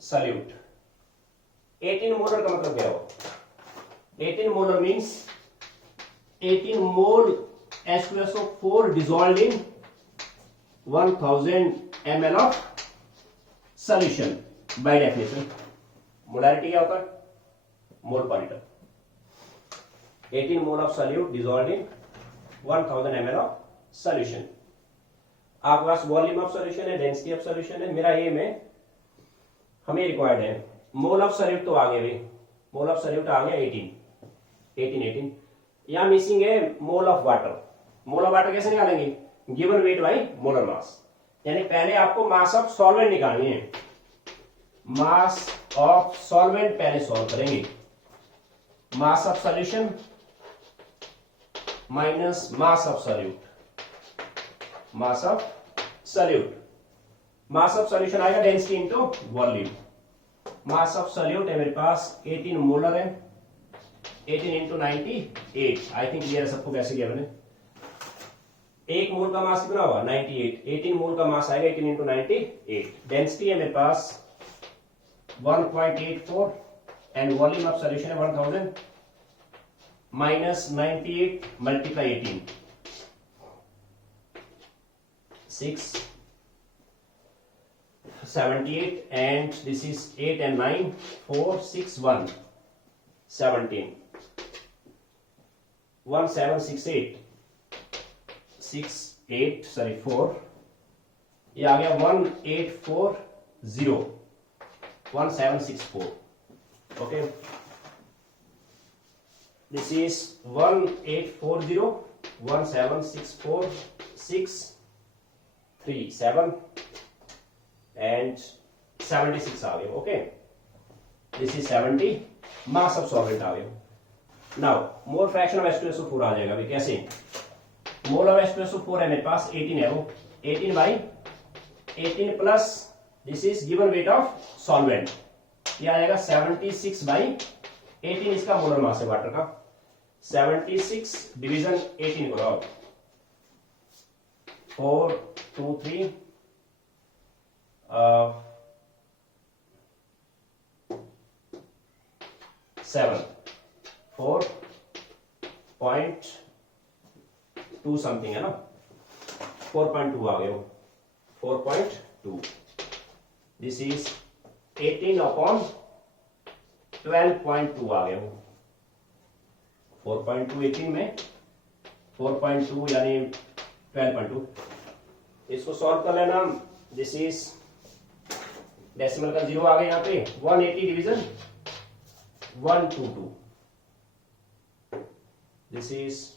सॉल्यूट 18 मोलर का मतलब क्या हो, 18 molar means 18 mole H2SO4 dissolved in 1000 ml of solution by definition। Molarity क्या होता है, मोल पर litre. 18 mole of solute dissolved in 1000 ml of solution. आपके पास वॉल्यूम ऑफ सॉल्यूशन है, डेंसिटी ऑफ सॉल्यूशन है। मेरा एम है, हमें रिक्वायर्ड है मोल ऑफ सॉल्यूट, तो आ गया भाई, मोल ऑफ सॉल्यूट आ गया 18। यहां मिसिंग है mole of water. Mole of water कैसे निकालेंगे, given weight by molar mass, यानी पहले आपको मास ऑफ सॉल्वेंट निकालनी है। मास ऑफ सॉल्वेंट पहले सॉल्व करेंगे, mass of solution minus mass of solute, mass of solute. Mass of solution आएगा density into volume. Mass of solute है मेरे पास 18 मोलर है, 18 इंटू 98। आई थिंक क्लियर है सबको कैसे किया मैंने। एक मोल का मास कितना होगा 98, 18 मोल का मास आएगा 18 इंटू 98। डेंसिटी है मेरे पास 1.84 एंड वॉल्यूम ऑफ सॉल्यूशन है 1000 minus 98 multiply 18 678 and this is 8 and 9 4 6 1 17 1768 4 ये आ गया 1840 1764। ओके, दिस इज 1840 1764 637 एंड 76 आ गया। Okay, this is 70 mass of solvent आ गया। Now mole fraction of H2SO4 आ जाएगा। कैसे, मोल ऑफ H2SO4 है मेरे पास 18 है, वो 18 by 18 plus this is given weight of solvent, ये आएगा 76 बाई 18, इसका मोलर मास है वाटर का। 76 डिवीजन 18 करो आप, 4 2 3 7 4.2 समथिंग है ना, 4.2 आ गए हो, 4.2। दिस इज 18 अपॉन 12.2 आ गए हो, 4.2 18 में 4.2 यानी 12.2। इसको सॉल्व कर लेना। दिस इज डेसिमल का 0 आ गया यहाँ पे, 180 division 122। This is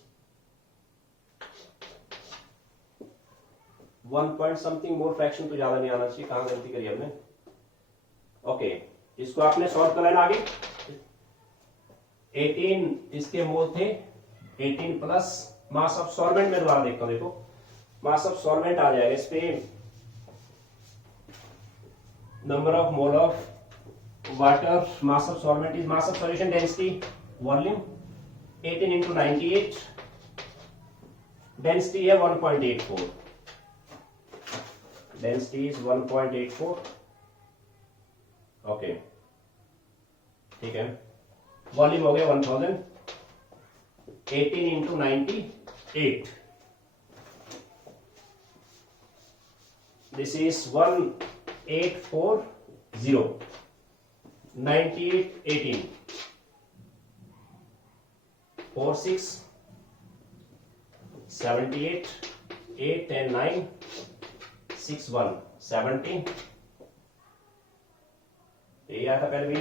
1 point something more, fraction तो ज्यादा नहीं आना चाहिए, कहां गलती करी हमने। ओके, इसको आपने सॉल्व कर लेना आगे। 18 इसके मोल थे, 18 प्लस मास ऑफ सॉल्वेंट में दोबारा देखता हूं, देखो मास ऑफ सॉल्वेंट आ जाएगा इस पे, number of mole of water, mass of solvent is mass of solution density volume, 18 into 98, density है 1.84, डेंसिटी इज 1.84। ओके ठीक है, वॉल्यूम हो गया 1000, 18 इंटू 98, दिस इज 1840, 98 18 46 78 8 10 9 61 70, ये आया था पहले भी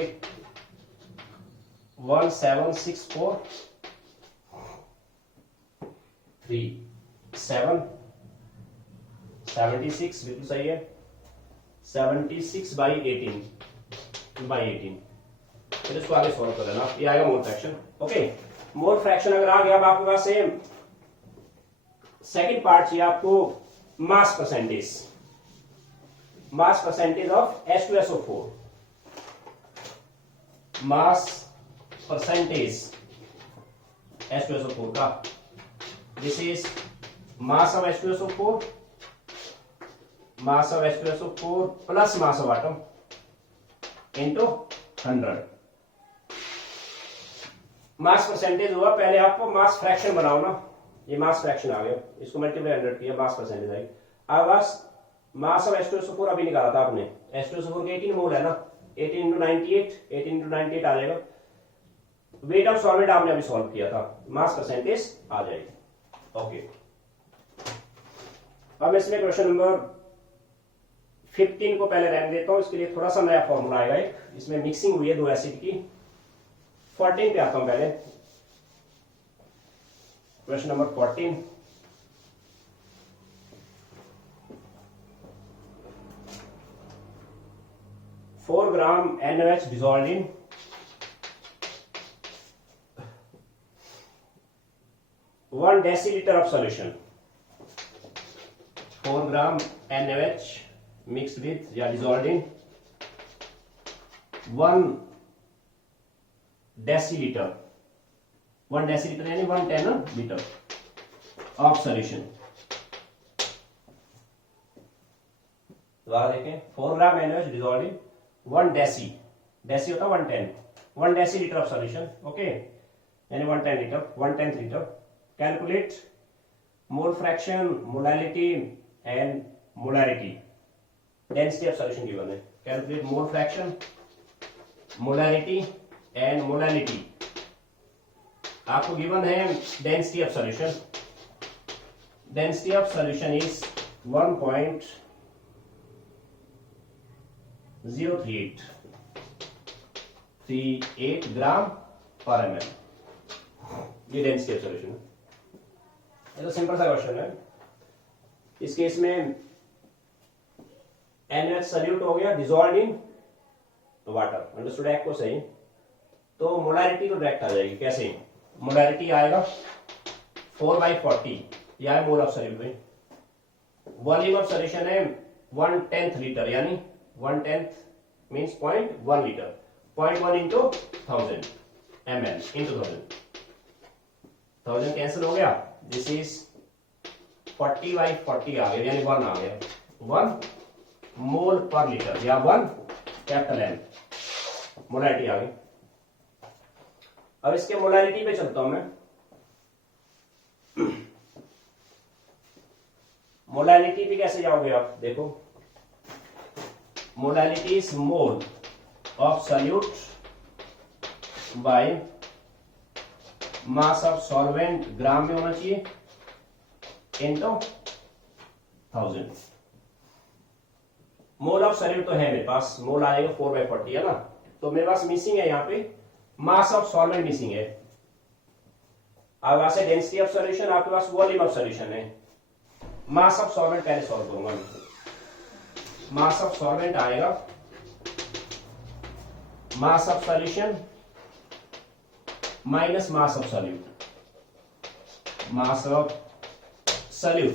1764 3 7 76 बिल्कुल सही है, 76 बाई 18 बाई 18। फिर इसको आगे सॉल्व कर लेना, ये आएगा mole fraction. Okay, mole fraction अगर आ गया, अब आपके पास सेम सेकंड पार्ट चाहिए आपको, mass percentage, mass percentage of H2SO4, mass percentage H2SO4 का। This is mass of H2SO4, mass of H2SO4 plus mass of atom into 100। Mass percentage हुआ, पहले आपको मास फ्रैक्शन बनाओ ना, ये मास फ्रैक्शन आ गया, इसको मल्टीप्लाई 100 किया, मास परसेंटेज आई। अब बस मास ऑफ H2SO4 अभी निकाला था आपने, H2SO4 के 18 मोल है ना, 18 इंटू 98, 18 इंटू 98 आ जाएगा। वेट ऑफ सॉल्वेंट आपने अभी सॉल्व किया था, मास परसेंटेज आ जाएगी। ओके, अब इसमें क्वेश्चन नंबर 15 को पहले रहने देता हूं, इसके लिए थोड़ा सा नया फॉर्मूला आएगा एक, इसमें मिक्सिंग हुई है दो एसिड की। 14 पे आता हूं पहले, question number 14। Four gram NaOH dissolved in 1 deciliter of solution, 4 gram NaOH mixed with या dissolved in 1 deciliter, 1 deciliter यानी 110 liter of solution। दोबारा देखें, 4 gram NaOH dissolved in 1 deci, deci होता है 110, 1 डेसीलीटर ऑफ सॉल्यूशन, ओके, यानी 110 litre, 1/10 litre. Calculate mole fraction, molality and molarity, density of solution given है। Calculate mole fraction, molarity and molality. आपको गिवन है density of solution, density of solution is 1.038 gram per ml, ये डेंसिटी ऑफ सॉल्यूशन है। ये तो सिंपल सा क्वेश्चन है। इस केस में NaOH सॉल्यूट हो गया, डिसॉल्व्ड इन वाटर, अंडरस्टूड है को सही। तो मोलैरिटी तो डायरेक्ट आ जाएगी, कैसे? मोलैरिटी आएगा 4/40, यह है मोल ऑफ सॉल्यूट में। वॉल्यूम ऑफ सॉल्यूशन है 1/10 लीटर, यानी 1/10 means 0.1 litre, 0.1 into 1000 ml into 1000 cancel हो गया, दिस इज 40/40 आ गया, यानी 1 आ गया, 1 मोल पर लीटर या 1 कैपिटल एम मोलैरिटी आ गई। अब इसके मोलैरिटी पे चलता हूं मैं। मोलैरिटी पे कैसे जाओगे आप, देखो molarity is mole of solute by mass of solvent, gram में होना चाहिए, इनटू 1000। मोल ऑफ सॉल्यूट तो है मेरे पास, मोल आएगा 4/40 है ना, तो मेरे पास मिसिंग है यहाँ पे मास ऑफ सॉल्वेंट मिसिंग है। अब वहां से डेंसिटी ऑफ सॉल्यूशन, आपके पास वॉल्यूम ऑफ सॉल्यूशन है। मास ऑफ सॉल्वेंट पहले सॉल्व करूंगा। मास ऑफ सॉल्वेंट आएगा मास of solution minus mass of solute, mass of solute,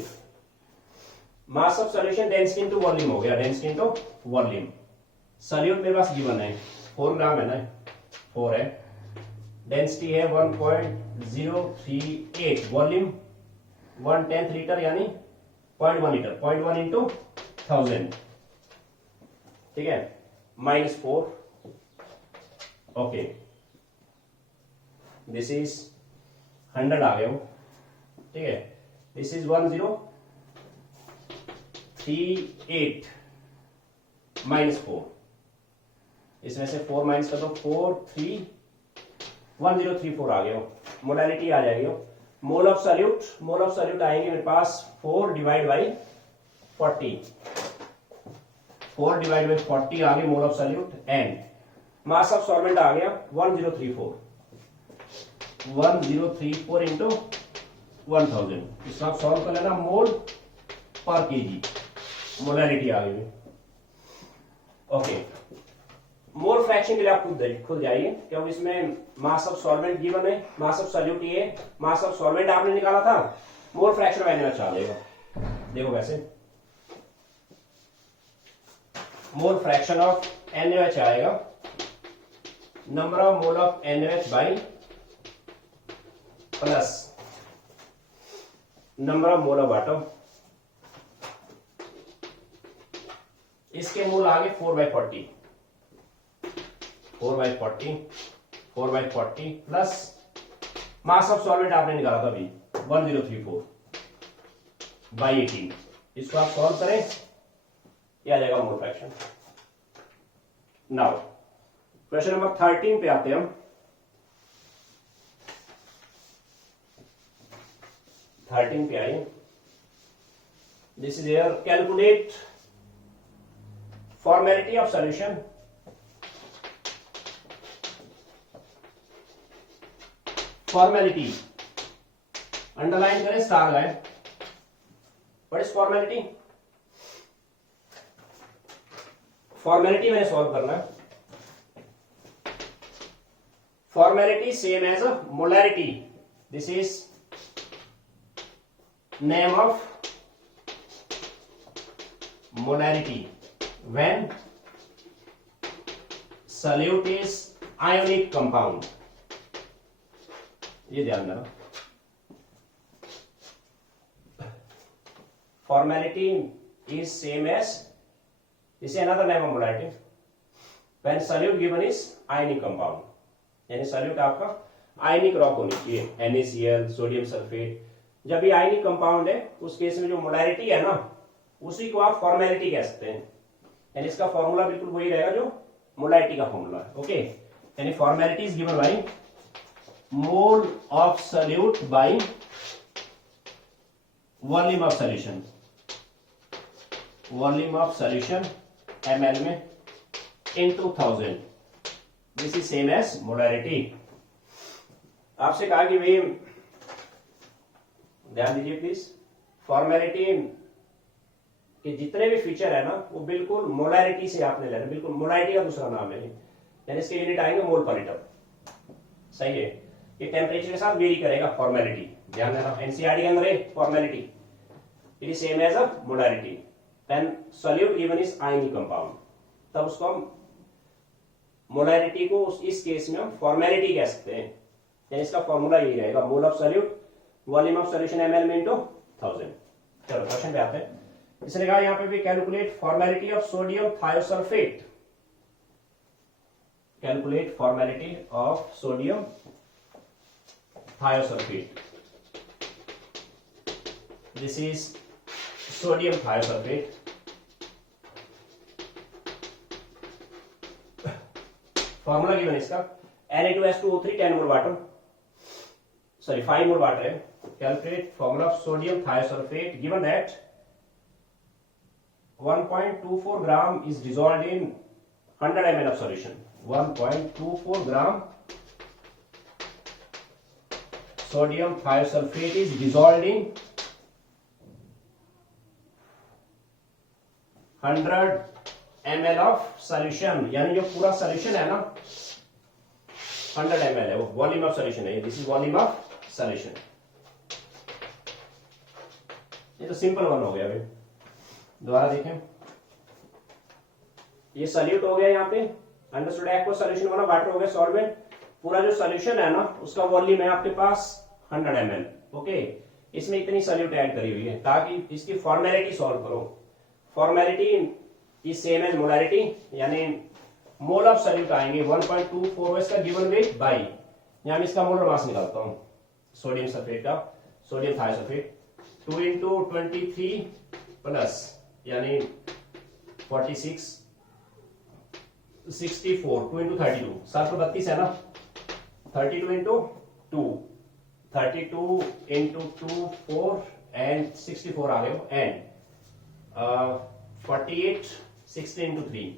mass of solution density into volume हो गया, डेंसिटी इनटू वॉल्यूम। सॉल्यूट मेरे पास गिवन है 4 ग्राम है ना, 4 है, डेंसिटी है 1.038, वॉल्यूम 1/10 लीटर यानी 0.1 लीटर, 0.1 इंटू 1000, ठीक है, -4, ओके, दिस इज 100 आ गया, ठीक है, दिस इज 1038 -4, इसमें से 4 माइनस कर दो, 1034 आ गया, मोलैरिटी आ जाएगी। Mole of solute, mole of solute आएंगे मेरे पास 4 डिवाइड बाई 40, 4 डिवाइड बाई 40 आ गए mole of solute, and mass of solvent आ गया 1034 इंटू 1000, इसको आप सॉल्व कर लेना, मोल पर केजी, मोलैरिटी आ गई। ओके, मोल फ्रैक्शन के लिए आप खुद जाइए, क्योंकि इसमें मास ऑफ सॉल्वेंट गिवन है, मास ऑफ सॉल्यूट ये, मास ऑफ सॉल्वेंट आपने निकाला था, मोल फ्रैक्शन मैंने अच्छा देगा, देखो वैसे मोल फ्रैक्शन ऑफ NaOH आएगा number of mole of NaOH by plus number of mole of water, इसके मोल आगे 4/40, 4/40 प्लस मास ऑफ सॉल्वेंट आपने निकाला था अभी 1034 बाई 18, इसको आप सॉल्व करें, ये आ जाएगा mole fraction. Now question number 13 पे आते हैं हम। 13 पे आइए, this is here, calculate formality of solution, formality underline करें, स्टार लगाएं, व्हाट इज फॉर्मेलिटी, फॉर्मेलिटी मैंने सॉल्व करना है, formality same as a molarity, this is name of molarity when solute is ionic compound, ये ध्यान देना, formality is same as, this is another name of molarity, when solute given is ionic compound, यानी solute आपका आयनिक रॉक होनी चाहिए, NaCl, सोडियम सल्फेट, जब ये आयनिक कंपाउंड है उस केस में जो मोलैरिटी है ना उसी को आप फॉर्मेलिटी कह सकते हैं, यानी इसका फॉर्मूला बिल्कुल वही रहेगा जो मोलैरिटी का फॉर्मूला है, ओके, यानी formality is given by mole of solute by volume of solution, volume of solution ml में into 1000, this is same as molarity. आपसे कहा कि भाई ध्यान दीजिए प्लीज, फॉर्मेलिटी कि जितने भी फीचर है ना वो बिल्कुल मोलैरिटी से आपने लेना, बिल्कुल मोलैरिटी का दूसरा नाम है, यानी इसके यूनिट आएंगे मोल पर लीटर, सही है, ये टेम्परेचर के साथ वेरी करेगा फॉर्मेलिटी, ध्यान देना, एनसीईआरटी के अंदर है formality, it is same as a molarity. When solute given is ionic compound, तब उसको हम मोलैरिटी को इस केस में हम फॉर्मेलिटी कह सकते हैं, यानी इसका फॉर्मूला यही रहेगा, मोल of solute volume of solution ml में इनटू 1000। चलो क्वेश्चन पे आते हैं। इसने कहा यहां पे भी calculate formality of sodium thiosulphate, calculate formality of sodium thiosulphate, this is sodium thiosulphate. Formula given इसका Na2S2O3 10 mole water, sorry 5 mole water है। Calculate formula of sodium thiosulphate given that 1.24 gram is dissolved in 100 ml of solution, 1.24 gram sodium thiosulfate is dissolved in 100 ml of solution, यानी जो पूरा solution है ना 100 ml है, वो वॉल्यूम ऑफ सॉल्यूशन है, this is volume of solution. ये तो सिंपल वन हो गया भाई, दोबारा देखें, ये सॉल्यूट हो गया यहाँ पे, अंडरस्टूड एक्वा सॉल्यूशन वाला वाटर हो गया सॉल्वेंट, पूरा जो सॉल्यूशन है ना उसका वॉल्यूम है आपके पास 100 ml, ओके। इसमें इतनी सॉल्यूट ऐड करी हुई है ताकि इसकी फॉर्मेलिटी सॉल्व करो। Formality is same as molarity, यानी मोल ऑफ सॉल्यूट आएंगे 1.24 इसका गिवन वेट बाई, यहां मैं इसका मोलर मास निकालता हूं सोडियम सल्फेट का, सोडियम थायोसल्फेट 2 into 23 प्लस यानी 46 64 2 into 32 732 है ना, 32 into 2 32 into 2 4 and 64 आ गए हो, एंड 48 16 into 3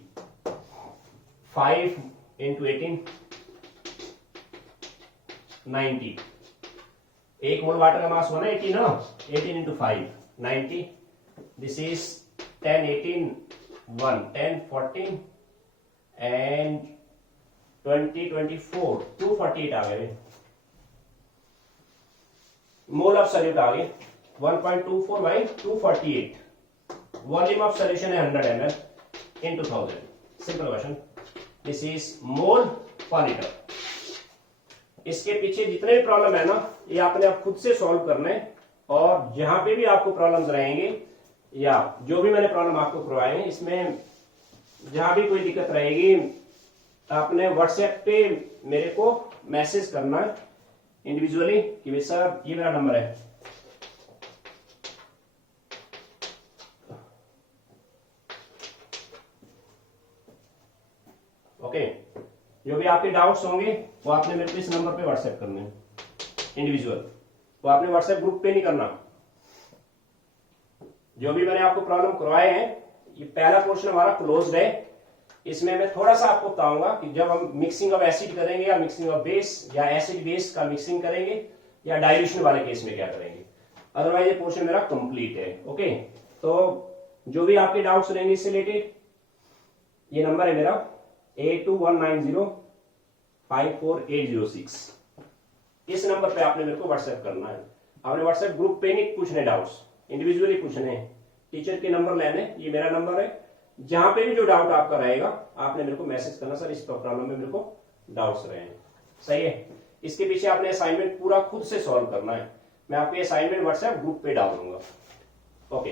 5 into 18 90, एक मोल वाटर का मास हुआ ना 18 ना, 18 into 5 90, दिस इज 10 18 1 10 14 and 20 24 248 आ गए, मोल ऑफ सॉल्यूट आ गए 1.24 by 248, वॉल्यूम ऑफ सॉल्यूशन है 100 ml into 1000, simple question, this is mole पर लीटर। इसके पीछे जितने भी प्रॉब्लम है ना ये आपने आप खुद से सॉल्व करना है, और जहां पे भी आपको प्रॉब्लम्स रहेंगे या जो भी मैंने प्रॉब्लम आपको करवाए हैं इसमें जहां भी कोई दिक्कत रहेगी आपने व्हाट्सएप पे मेरे को मैसेज करना है इंडिविजुअली कि भाई सर ये मेरा नंबर है, ओके। जो भी आपके डाउट्स होंगे वो आपने मेरे को इस नंबर पे व्हाट्सएप करने हैं इंडिविजुअल, वो आपने व्हाट्सएप ग्रुप पे नहीं करना। जो भी मैंने आपको प्रॉब्लम करवाए हैं ये पहला पोर्शन हमारा क्लोज्ड है, इसमें मैं थोड़ा सा आपको बताऊंगा कि जब हम मिक्सिंग ऑफ एसिड करेंगे या मिक्सिंग ऑफ बेस या एसिड बेस का मिक्सिंग करेंगे या डाइल्यूशन वाले केस में क्या करेंगे, अदरवाइज ये पोर्शन मेरा कंप्लीट है, ओके। तो जो भी आपके डाउट्स रहेंगे इससे रिलेटेड ये नंबर है मेरा 8219054806, इस नंबर पे आपने मेरे को व्हाट्सएप करना है। आपने व्हाट्सएप ग्रुप पे नहीं पूछने डाउट्स, इंडिविजुअली पूछने, टीचर के नंबर लेने, ये मेरा नंबर है, जहां पे भी जो डाउट आपका रहेगा आपने मेरे को मैसेज करना, सर इस प्रॉब्लम में मेरे को डाउट्स रहे हैं, सही है। इसके पीछे आपने असाइनमेंट पूरा खुद से सॉल्व करना है, मैं आपको असाइनमेंट व्हाट्सएप ग्रुप पे डाल दूंगा, ओके।